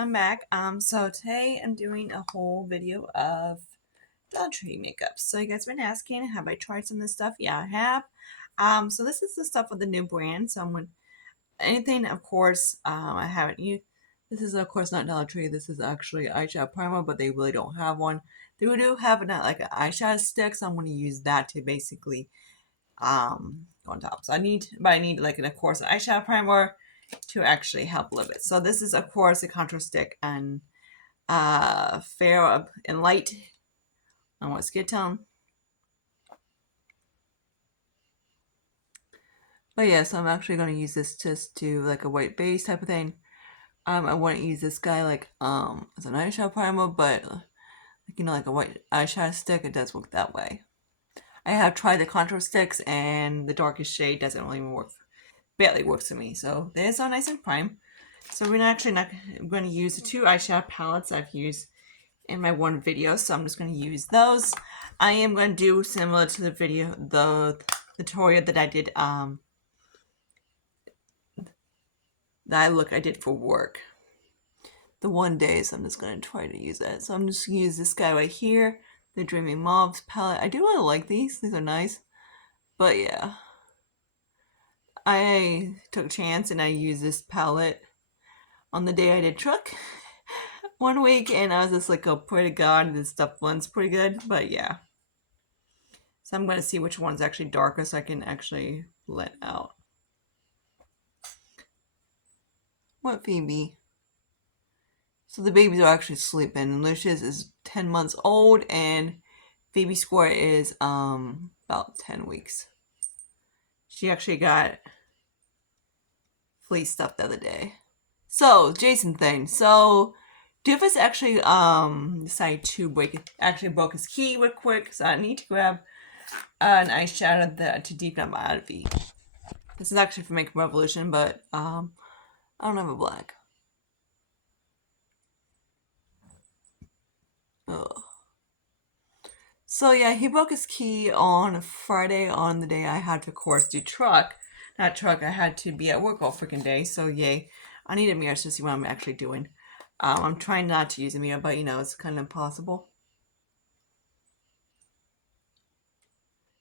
I'm back. So today I'm doing a whole video of Dollar Tree makeup. So you guys have been asking, have I tried some of this stuff? Yeah, I have. So this is the stuff with the new brand. So I'm going anything, of course, I haven't used. This is of course not Dollar Tree. This is actually eyeshadow primer, but they really don't have one. They do have an like an eyeshadow stick, so I'm going to use that to basically go on top. So I need like of course an eyeshadow primer to actually help a little bit. So this is of course a contour stick and fair and light on what skin tone. But yeah, so I'm actually going to use this just to like a white base type of thing. I wouldn't use this guy like as an eyeshadow primer, but like a white eyeshadow stick, it does work that way. I have tried the contour sticks and the darkest shade doesn't really work, barely works for me. So there's our nice and prime. So we're actually not going to use the two eyeshadow palettes I've used in my one video, so I'm just going to use those. I am going to do similar to the tutorial that I did I did for work the one day, so I'm just going to try to use that. So I'm just going to use this guy right here, the Dreamy Mauves palette. I do really like these are nice, but yeah, I took a chance and I used this palette on the day I did truck one week, and I was just like, oh, pray to God, this stuff blends pretty good. But yeah, so I'm going to see which one's actually darker so I can actually blend out. What, Phoebe? So the babies are actually sleeping. Lucius is 10 months old and Phoebe Square is about 10 weeks. She actually got flea stuff the other day. So, Jason thing. So Doofus actually decided to broke his key real quick, so I need to grab an eyeshadow to deepen up my outfit. This is actually for Makeup Revolution, but I don't have a black. Ugh. So yeah, he broke his key on Friday on the day I had to, of course, do truck. Not truck, I had to be at work all freaking day, so yay. I need a mirror to see what I'm actually doing. I'm trying not to use a mirror, but it's kind of impossible.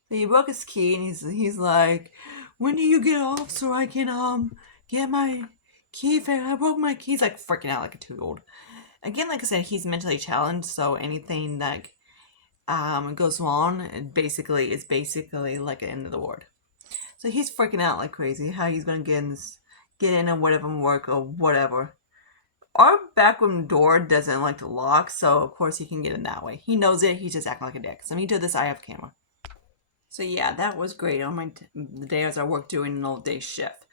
So he broke his key and he's like, when do you get off so I can get my key fixed? I broke my key. He's like freaking out like a 2-year-old. Again, like I said, he's mentally challenged, so anything that goes wrong, is basically like an end of the world. So he's freaking out like crazy how he's gonna get in and whatever work or whatever. Our back room door doesn't like to lock, so of course he can get in that way. He knows it. He's just acting like a dick. So me to this IF camera. So yeah, that was great on the day as I worked doing an all day shift.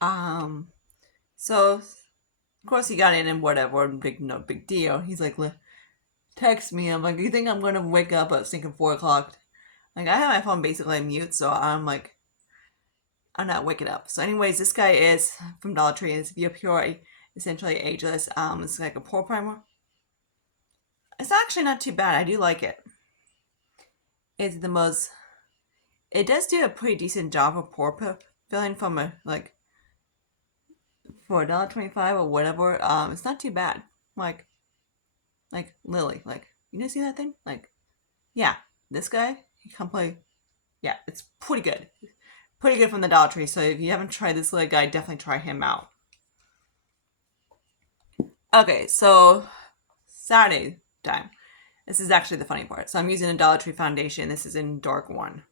So of course he got in and whatever, no big deal. He's like, text me. I'm like, you think I'm gonna wake up at thinking 4 o'clock? Like I have my phone basically on mute, so I'm like, I'm not waking up. So anyways, this guy is from Dollar Tree. It's Via Pure, essentially ageless. It's like a pore primer. It's actually not too bad. I do like it. It's the most. It does do a pretty decent job of pore filling from a for $1.25 or whatever. It's not too bad. Like Lily. Like you didn't see that thing? Like, yeah, this guy he can play. Yeah, it's pretty good. Pretty good from the Dollar Tree. So if you haven't tried this little guy, definitely try him out. Okay, so Saturday time. This is actually the funny part. So I'm using a Dollar Tree foundation. This is in dark 1.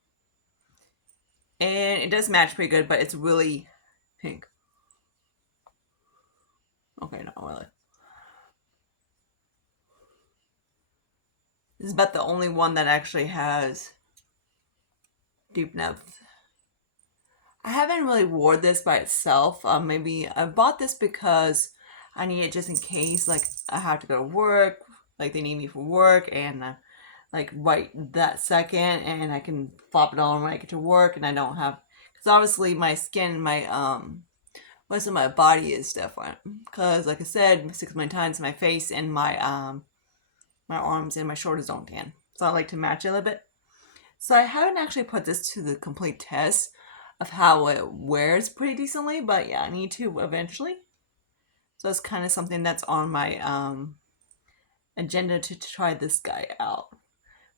And it does match pretty good, but it's really pink. Okay, not really. This is about the only one that actually has deep depth. I haven't really wore this by itself. Maybe I bought this because I need it just in case, like, I have to go to work, like, they need me for work, and, like, right that second, and I can flop it on when I get to work, and I don't have, because obviously my skin, most of my body is different, because, like I said, 6 of my times my face and my arms and my shoulders don't tan, so I like to match it a little bit. So I haven't actually put this to the complete test of how it wears pretty decently, but yeah, I need to eventually. So that's kind of something that's on my agenda to try this guy out.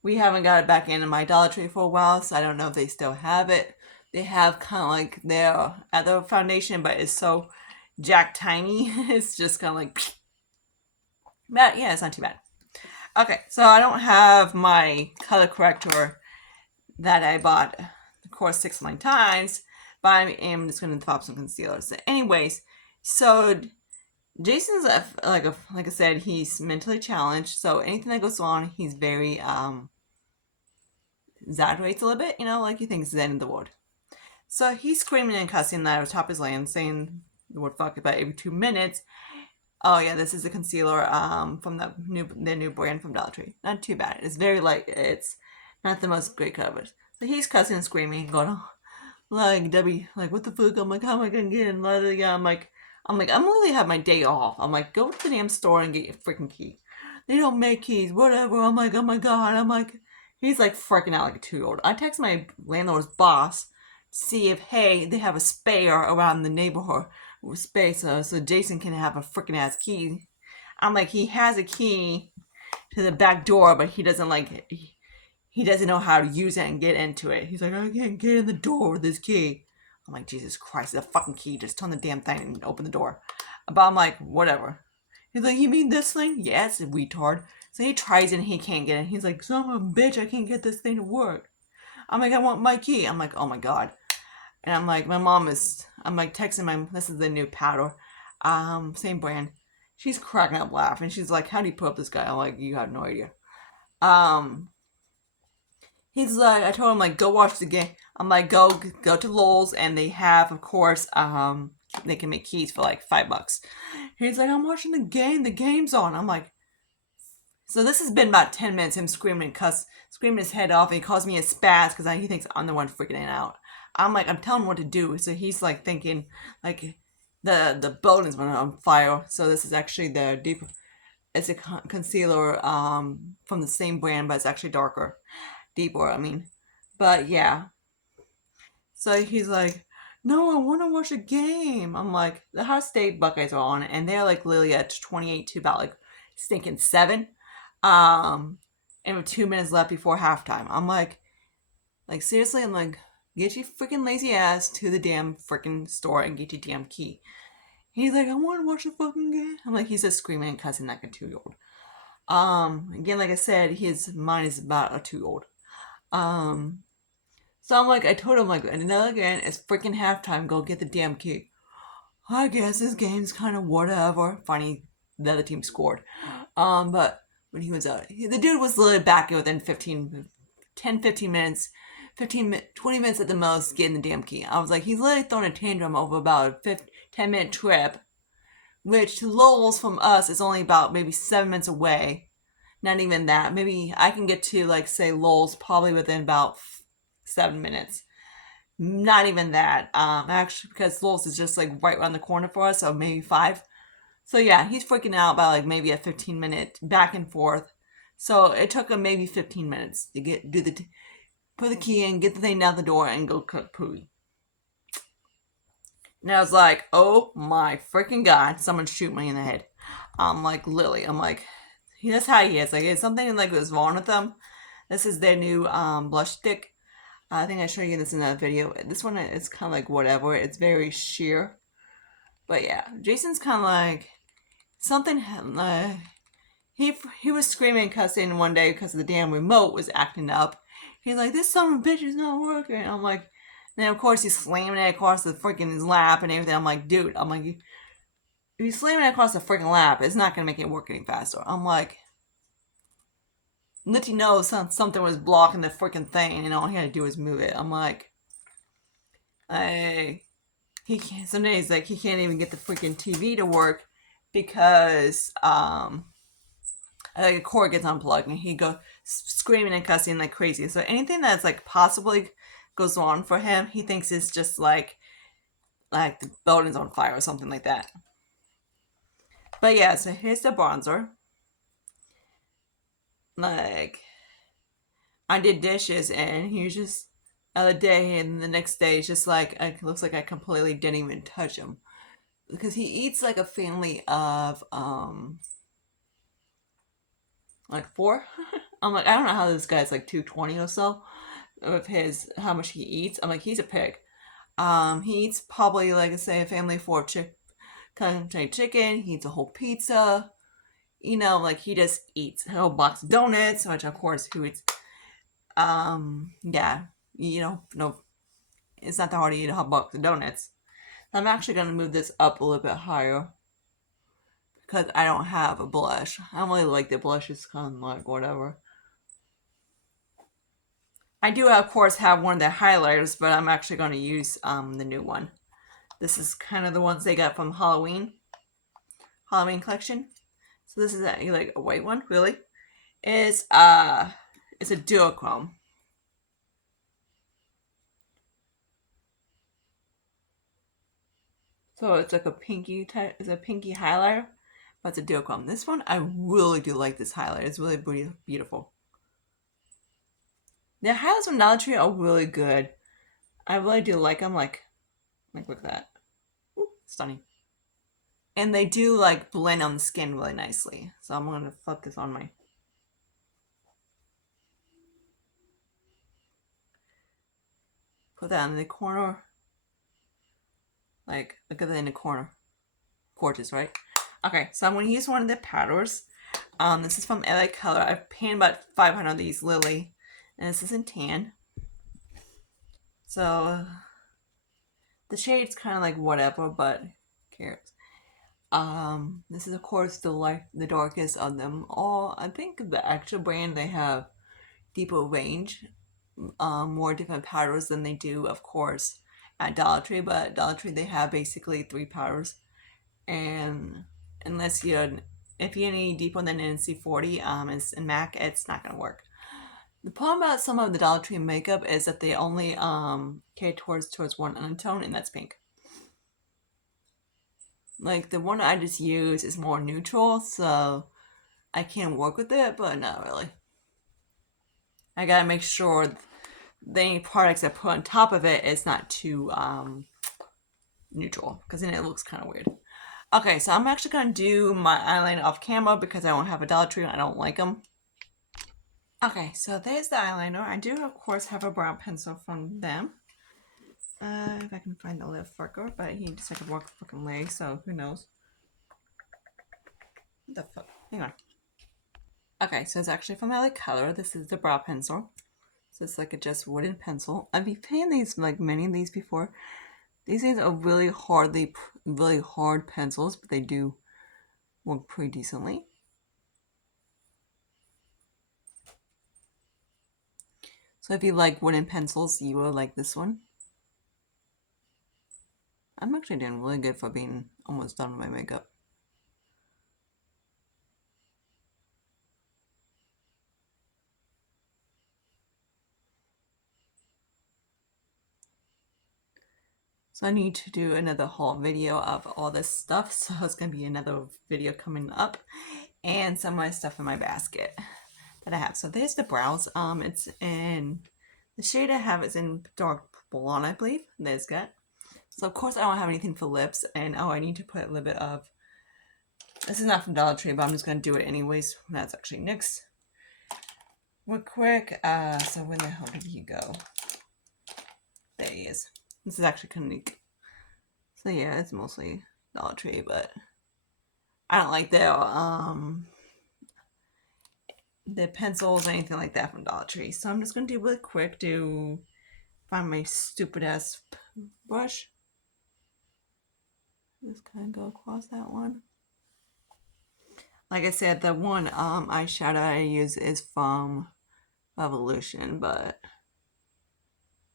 We haven't got it back into my Dollar Tree for a while, so I don't know if they still have it. They have kind of like their other foundation, but it's so jack tiny. It's just kind of like, but yeah, it's not too bad. Okay, so I don't have my color corrector that I bought, of course, 6 times, but I am just going to pop some concealer. So anyways, so Jason's like I said, he's mentally challenged, so anything that goes on, he's very exaggerates a little bit, like he thinks it's the end of the world. So he's screaming and cussing at the top of his lungs, saying the word fuck about every 2 minutes. Oh yeah, this is a concealer from the new brand from Dollar Tree. Not too bad. It's very light. It's not the most great coverage. So he's cussing and screaming, going, oh, like Debbie, like what the fuck? I'm like, how am I gonna get in? I'm like, I'm literally have my day off. I'm like, go to the damn store and get your freaking key. They don't make keys, whatever. I'm like, oh my god. I'm like, he's like freaking out like a 2-year-old. I text my landlord's boss to see if, hey, they have a spare around the neighborhood with space so Jason can have a freaking ass key. I'm like, he has a key to the back door, but he doesn't like, he doesn't know how to use it and get into it. He's like, I can't get in the door with this key. I'm like, Jesus Christ, it's a fucking key. Just turn the damn thing and open the door. But I'm like, whatever. He's like, you mean this thing? Yeah, it's a retard. So he tries it and he can't get it. He's like, son of a bitch, I can't get this thing to work. I'm like, I want my key. I'm like, oh my god. And I'm like, I'm like texting this is the new powder. Same brand. She's cracking up laughing. She's like, how do you put up this guy? I'm like, you have no idea. He's like, I told him, like, go watch the game. I'm like, go to Lowe's, and they have, of course, they can make keys for like $5. He's like, I'm watching the game. The game's on. I'm like, so this has been about 10 minutes, him screaming his head off, and he calls me a spaz because he thinks I'm the one freaking it out. I'm like, I'm telling him what to do. So he's like thinking, like, the building's on fire. So this is actually it's a concealer from the same brand, but it's actually deeper, I mean. But yeah. So he's like, no, I want to watch a game. I'm like, the Ohio State Buckeyes are on, and they're like literally at 28 to about like stinking 7. And with 2 minutes left before halftime. I'm like seriously, I'm like, get your freaking lazy ass to the damn freaking store and get your damn key. He's like, I want to watch the fucking game. I'm like, he's just screaming and cussing like a 2-year-old. Again, like I said, his mind is about a 2-year-old. So I'm like, I told him, like, another again, it's freaking halftime, go get the damn key. I guess this game's kind of whatever. Funny, the other team scored. But when he was out, the dude was literally back within 10, 15 minutes, 20 minutes at the most, getting the damn key. I was like, he's literally throwing a tantrum over about a 10-minute trip, which to Lowell's from us is only about maybe 7 minutes away. Not even that. Maybe I can get to, like, say, Lowell's probably within about 7 minutes. Not even that. Actually, because Lowell's is just, like, right around the corner for us, so maybe 5. So, yeah, he's freaking out by, like, maybe a 15-minute back and forth. So, it took him maybe 15 minutes to put the key in, get the thing down the door, and go cook pooey. And I was like, oh my freaking god, someone shoot me in the head. I'm like, Lily, I'm like, that's how he is. Like, it's something like was wrong with them. This is their new blush stick. I think I showed you this in that video. This one is kind of like whatever. It's very sheer. But yeah, Jason's kind of like something. He was screaming and cussing one day because the damn remote was acting up. He's like, this son of a bitch is not working. I'm like, then of course he's slamming it across the freaking his lap and everything. I'm like, dude, if he's slamming it across the freaking lap, it's not gonna make it work any faster. I'm like, let you know something was blocking the freaking thing, and all he had to do was move it. I'm like, he can't. Some days like he can't even get the freaking TV to work because like a cord gets unplugged and he goes screaming and cussing like crazy. So anything that's like possibly goes on for him, he thinks it's just like the building's on fire or something like that. But yeah, so here's the bronzer. Like, I did dishes and he was just the other day and the next day it's just like it looks like I completely didn't even touch him. because he eats like a family of like 4. I'm like, I don't know how this guy's like 220 or so with his how much he eats. I'm like, he's a pig. He eats probably like I say a family of 4 country chicken. He eats a whole pizza. You know, like he just eats a whole box of donuts, which of course who eats. Yeah, you know, no, it's not that hard to eat a whole box of donuts. I'm actually gonna move this up a little bit higher because I don't have a blush. I don't really like the blush. It's kind of like whatever. I do, of course, have one of the highlighters, but I'm actually going to use the new one. This is kind of the ones they got from Halloween collection. So this is like a white one, really. It's a duochrome. So it's like a pinky type. It's a pinky highlighter, but it's a duochrome. This one I really do like. This highlight. It's really beautiful. The highlights from Dollar Tree are really good. I really do like them. Like look at that. Ooh, stunning. And they do like blend on the skin really nicely. So I'm gonna flip this on my. Put that in the corner. Like look at that in the corner. Gorgeous, right? Okay, so I'm gonna use one of the powders. This is from LA Color. I've painted about 500 of these Lily, and this is in tan. So the shade's kind of like whatever, but who cares? This is of course the darkest of them all. I think the actual brand they have deeper range, more different powders than they do, of course, at Dollar Tree. But at Dollar Tree they have basically 3 powders, and unless you're if you need deeper than NC40 in MAC, it's not gonna work. The problem about some of the Dollar Tree makeup is that they only cater towards one undertone, and that's pink. Like the one I just use is more neutral, so I can work with it, but not really. I gotta make sure the products I put on top of it is not too neutral, because then it looks kind of weird. Okay, so I'm actually gonna do my eyeliner off camera because I don't have a Dollar Tree and I don't like them. Okay, so there's the eyeliner. I do, of course, have a brown pencil from them. If I can find the little fucker, but he just like a walk fucking leg, so who knows? What the fuck? Hang on. Okay, so it's actually from LA Color. This is the brow pencil. So it's like a just wooden pencil. I've been painting these, like many of these before. These things are really hard pencils, but they do work pretty decently. So if you like wooden pencils, you will like this one. I'm actually doing really good for being almost done with my makeup. So I need to do another haul video of all this stuff. So it's going to be another video coming up. And some of my stuff in my basket that I have. So there's the brows. It's in, the shade I have is in dark blonde, I believe. There's that. So of course I don't have anything for lips. And oh, I need to put a little bit of, this is not from Dollar Tree, but I'm just going to do it anyways. That's actually NYX. Real quick. So when the hell did he go? There he is. This is actually Clinique. So yeah, it's mostly Dollar Tree, but I don't like the pencils or anything like that from Dollar Tree. So I'm just gonna do really quick to find my stupid ass brush. Just kind of go across that one. Like I said, the one eyeshadow I use is from Revolution, but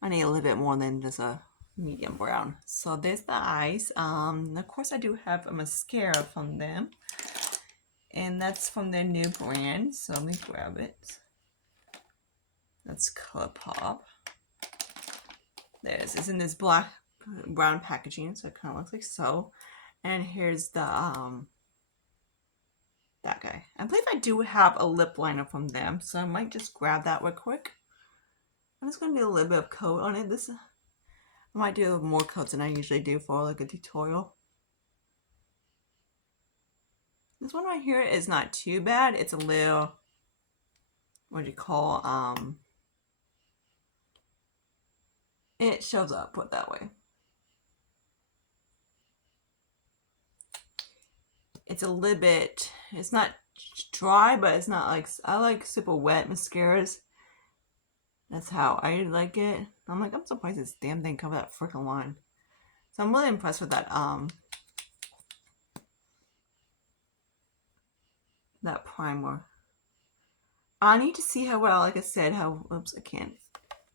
I need a little bit more than just a medium brown. So there's the eyes. Of course I do have a mascara from them, and that's from their new brand. So let me grab it. That's ColourPop. There it is. It's in this brown packaging, so it kind of looks like so. And here's the that guy. I believe I do have a lip liner from them, so I might just grab that real quick. I'm just gonna do a little bit of coat on it. I might do more coats than I usually do for like a tutorial. This one right here is not too bad. It's a little, what do you call, it shows up, put it that way. It's a little bit, it's not dry, but it's not like, I like super wet mascaras. That's how I like it. I'm like, I'm surprised this damn thing covered that freaking line. So I'm really impressed with that, that primer. I need to see how well, like I said, how, oops, I can't.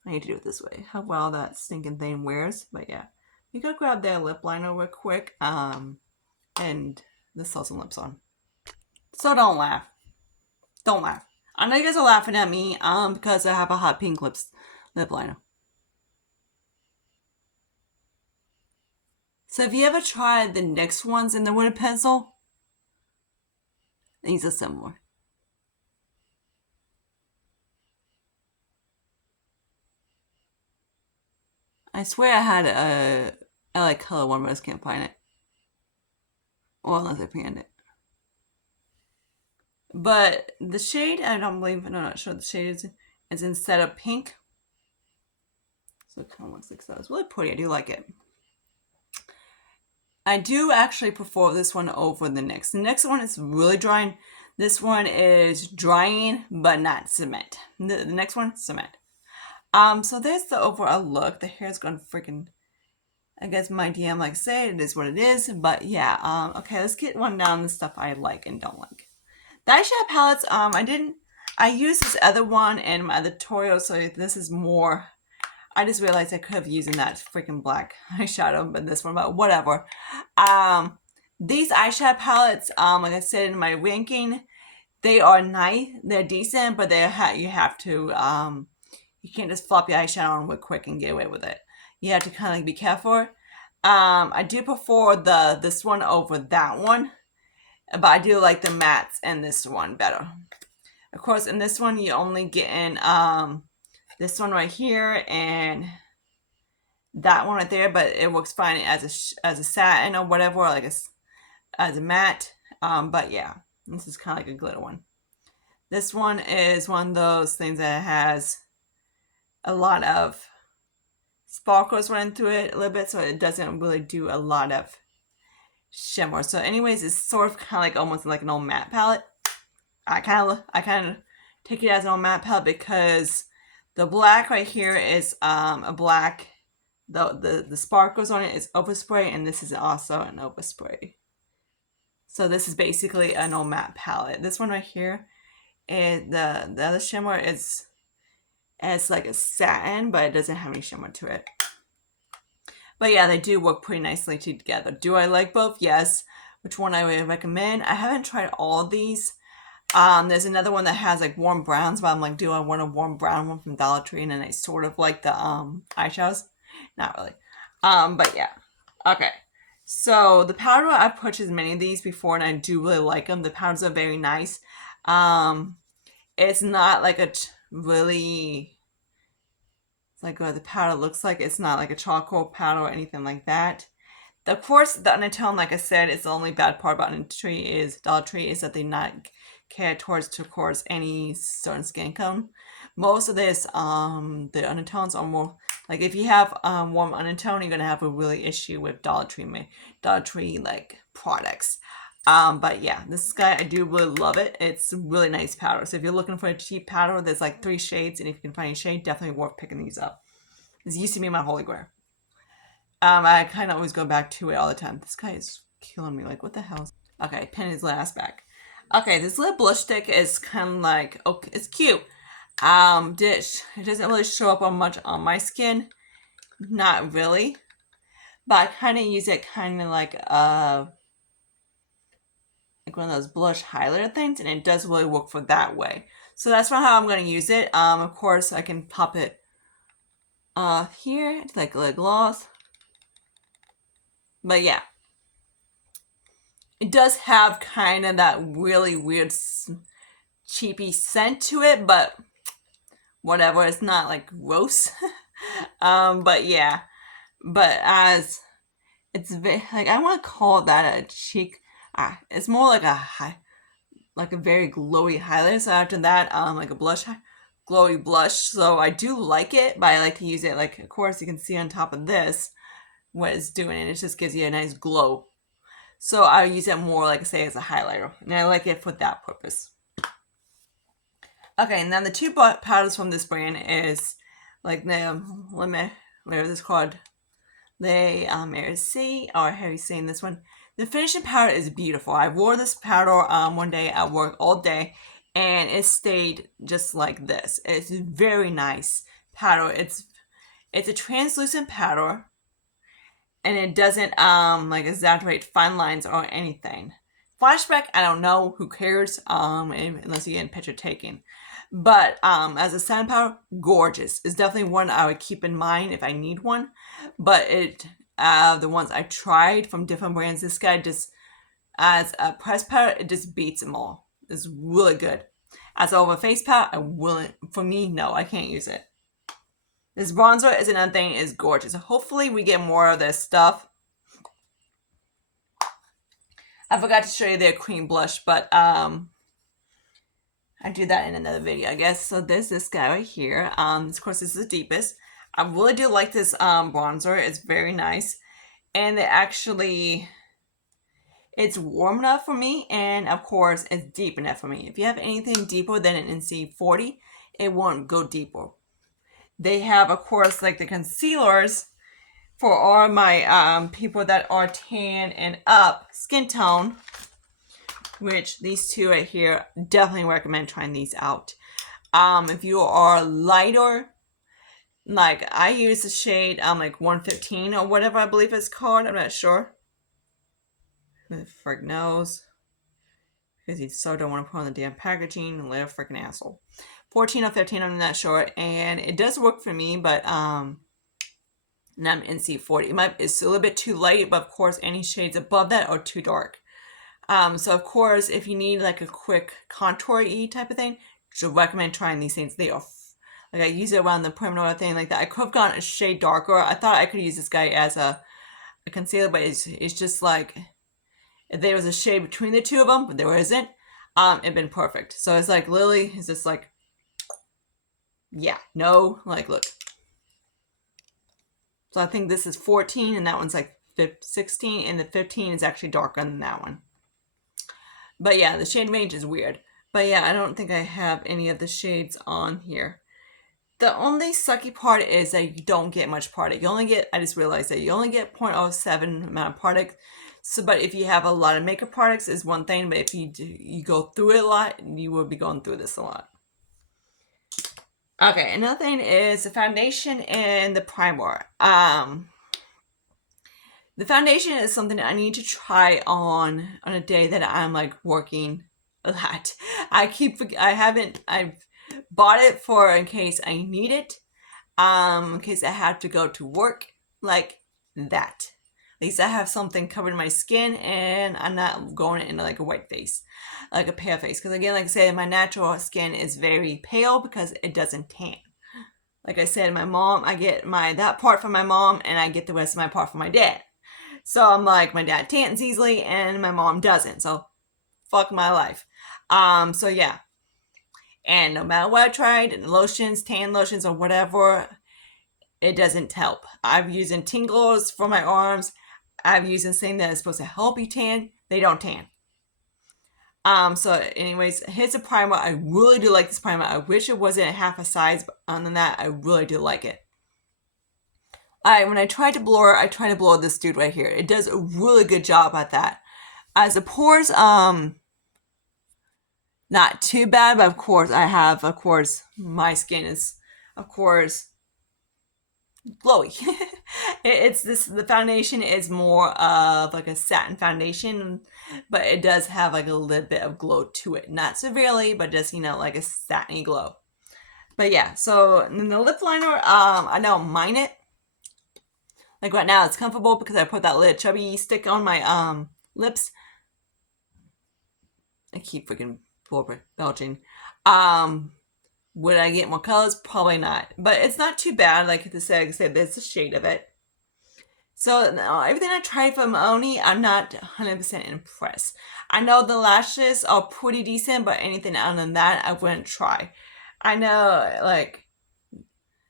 I need to do it this way. How well that stinking thing wears. But yeah, you gotta grab that lip liner real quick, and this saw some lips on. So don't laugh. Don't laugh. I know you guys are laughing at me, because I have a hot pink lip liner. So have you ever tried the NYX ones in the wooden pencil? These are similar. I swear I had a LA color one, but I just can't find it. Well, unless I panned it. But the shade, I don't believe, I'm not sure the shade is instead of pink. So it kind of looks like that. It's really pretty. I do like it. I do actually prefer this one over the NYX. The NYX one is really drying. This one is drying, but not cement. The next one, cement. So there's the overall look. The hair's gone freaking, I guess my DM, like I say, it is what it is. But yeah, okay, let's get one down the stuff I like and don't like. The eyeshadow palettes, I used this other one in my other tutorial, so this is more, I just realized I could have used that freaking black eyeshadow, but this one, but whatever. These eyeshadow palettes, like I said in my ranking, they are nice, they're decent, but you have to, you can't just flop your eyeshadow on real quick and get away with it. You have to kind of like be careful. I do prefer this one over that one, but I do like the mattes in this one better. Of course, in this one, you only get in this one right here and that one right there, but it works fine as a satin or whatever, like as a matte. But yeah, this is kind of like a glitter one. This one is one of those things that has a lot of sparkles running through it a little bit, so it doesn't really do a lot of shimmer. So anyways, it's sort of kind of like almost like an old matte palette. I kind of take it as an old matte palette because the black right here is a black. The sparkles on it is overspray, and this is also an overspray. So this is basically an old matte palette. This one right here, and the other shimmer is like a satin, but it doesn't have any shimmer to it. But yeah, they do work pretty nicely together. Do I like both? Yes. Which one I would recommend? I haven't tried all of these. There's another one that has like warm browns, but I'm like, do I want a warm brown one from Dollar Tree? And then I sort of like the eyeshadows. Not really. But yeah. Okay. So the powder, I've purchased many of these before and I do really like them. The powders are very nice. It's not like a really, it's like what the powder looks like. It's not like a charcoal powder or anything like that. Of course, the undertone, like I said, is the only bad part about Dollar Tree is that they not care towards any certain skin tone. Most of this, the undertones are more like if you have warm undertone, you're gonna have a really issue with Dollar Tree like products. But yeah, this guy, I do really love it. It's a really nice powder. So if you're looking for a cheap powder, there's like 3 shades, and if you can find a shade, definitely worth picking these up. This used to be my holy grail. I kind of always go back to it all the time. This guy is killing me. Like, what the hell? Okay, pin his last back. Okay, this little blush stick is kind of like, okay, it's cute. It doesn't really show up on much on my skin. Not really. But I kind of use it kind of like one of those blush highlighter things, and it does really work for that way. So that's not how I'm going to use it. Of course, I can pop it here. It's like a little gloss. But yeah. It does have kind of that really weird cheapy scent to it, but whatever. It's not like gross. But yeah. But as it's like, I want to call that a cheek. It's more like a very glowy highlighter. So after that, like a glowy blush. So I do like it, but I like to use it, like, of course you can see on top of this what it's doing, and it just gives you a nice glow. So I use it more, like I say, as a highlighter, and I like it for that purpose. Okay, now the two powders from this brand is like the whatever this called. They Mercy, or how are you saying this one? The finishing powder is beautiful. I wore this powder one day at work all day, and it stayed just like this. It's very nice powder. It's a translucent powder, and it doesn't like exaggerate fine lines or anything. Flashback, I don't know, who cares, unless you get a picture taken. But as a setting powder, gorgeous. It's definitely one I would keep in mind if I need one. But the ones I tried from different brands, this guy just, as a press powder, it just beats them all. It's really good. As over face powder, I wouldn't. For me, no, I can't use it. This bronzer is another thing, is gorgeous. Hopefully we get more of this stuff. I forgot to show you their cream blush, but I do that in another video, I guess. So there's this guy right here. Of course, this is the deepest. I really do like this bronzer. It's very nice. And it's warm enough for me, and of course, it's deep enough for me. If you have anything deeper than an NC40, it won't go deeper. They have, of course, like the concealers for all my people that are tan and up skin tone, which these two right here, definitely recommend trying these out. If you are lighter, like I use the shade like 115 or whatever I believe it's called, I'm not sure. Who the frick knows? Because you so don't want to put on the damn packaging, little freaking asshole. 14 or 15, I'm not sure, and it does work for me, but now I'm NC40. It's a little bit too light, but of course any shades above that are too dark. So of course, if you need like a quick contour-y type of thing, I recommend trying these things. They are like, I use it around the perimeter or thing like that. I could have gone a shade darker. I thought I could use this guy as a concealer, but it's just like, if there was a shade between the two of them, but there isn't, it'd been perfect. So it's like, Lily is just like, yeah, no, like, look. So I think this is 14, and that one's like 16, and the 15 is actually darker than that one. But yeah, the shade range is weird. But yeah, I don't think I have any of the shades on here. The only sucky part is that you don't get much product. You only get, I just realized that you only get 0.07 amount of product. So, but if you have a lot of makeup products is one thing, but if you go through it a lot, you will be going through this a lot. Okay, another thing is the foundation and the primer. The foundation is something I need to try on a day that I'm like working a lot. I've bought it for in case I need it, in case I have to go to work, like that. At least I have something covering my skin, and I'm not going into like a white face, like a pale face. Because again, like I said, my natural skin is very pale because it doesn't tan. Like I said, my mom, I get that part from my mom, and I get the rest of my part from my dad. So I'm like, my dad tans easily, and my mom doesn't. So fuck my life. So yeah. And no matter what I tried, lotions, tan lotions, or whatever, it doesn't help. I've used tingles for my arms. I've used something that is supposed to help you tan. They don't tan. So anyways, here's a primer. I really do like this primer. I wish it wasn't half a size, but other than that, I really do like it. When I try to blur this dude right here. It does a really good job at that. As the pores, not too bad, but of course, my skin is, of course, glowy. The foundation is more of like a satin foundation, but it does have like a little bit of glow to it. Not severely, but just, like a satiny glow. But yeah, so in the lip liner, I don't mind it. Like right now, it's comfortable because I put that little chubby stick on my lips. I keep freaking belching. Would I get more colors? Probably not. But it's not too bad. Like I said, there's a shade of it. So everything I tried from Oni, I'm not 100% impressed. I know the lashes are pretty decent, but anything other than that, I wouldn't try. I know, like,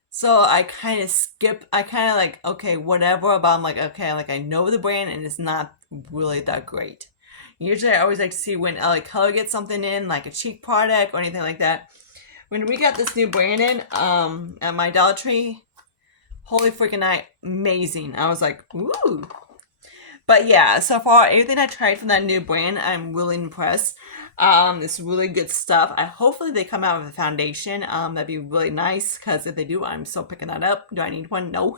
so I kind of skip. I kind of like, okay, whatever. But I'm like, okay, like I know the brand, and it's not really that great. Usually, I always like to see when LA Color gets something in, like a cheap product or anything like that. When we got this new brand in, at my Dollar Tree, holy freaking night, amazing! I was like, ooh. But yeah, so far everything I tried from that new brand, I'm really impressed. It's really good stuff. Hopefully they come out with a foundation. That'd be really nice because if they do, I'm still picking that up. Do I need one? No.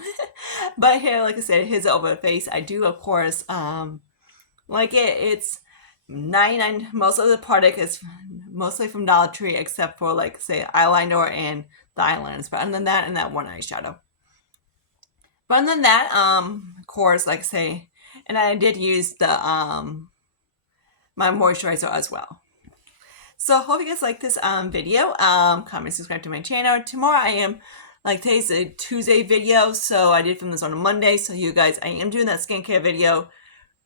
But here, like I said, here's it over the face. I do, of course, like it. It's 99. Most of the product is mostly from Dollar Tree, except for like say eyeliner and the eyelines. But other than that, and that one eyeshadow. But other than that, of course, like I say, and I did use the my moisturizer as well. So hope you guys like this video. Comment, subscribe to my channel. Tomorrow I am, like today's a Tuesday video, so I did film this on a Monday. So you guys, I am doing that skincare video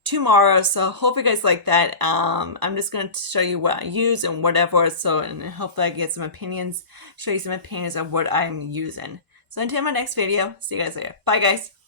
tomorrow. So hope you guys like that. I'm just going to show you what I use and whatever. So, and hopefully I get some opinions, show you some opinions of what I'm using. So until my next video, see you guys later. Bye guys.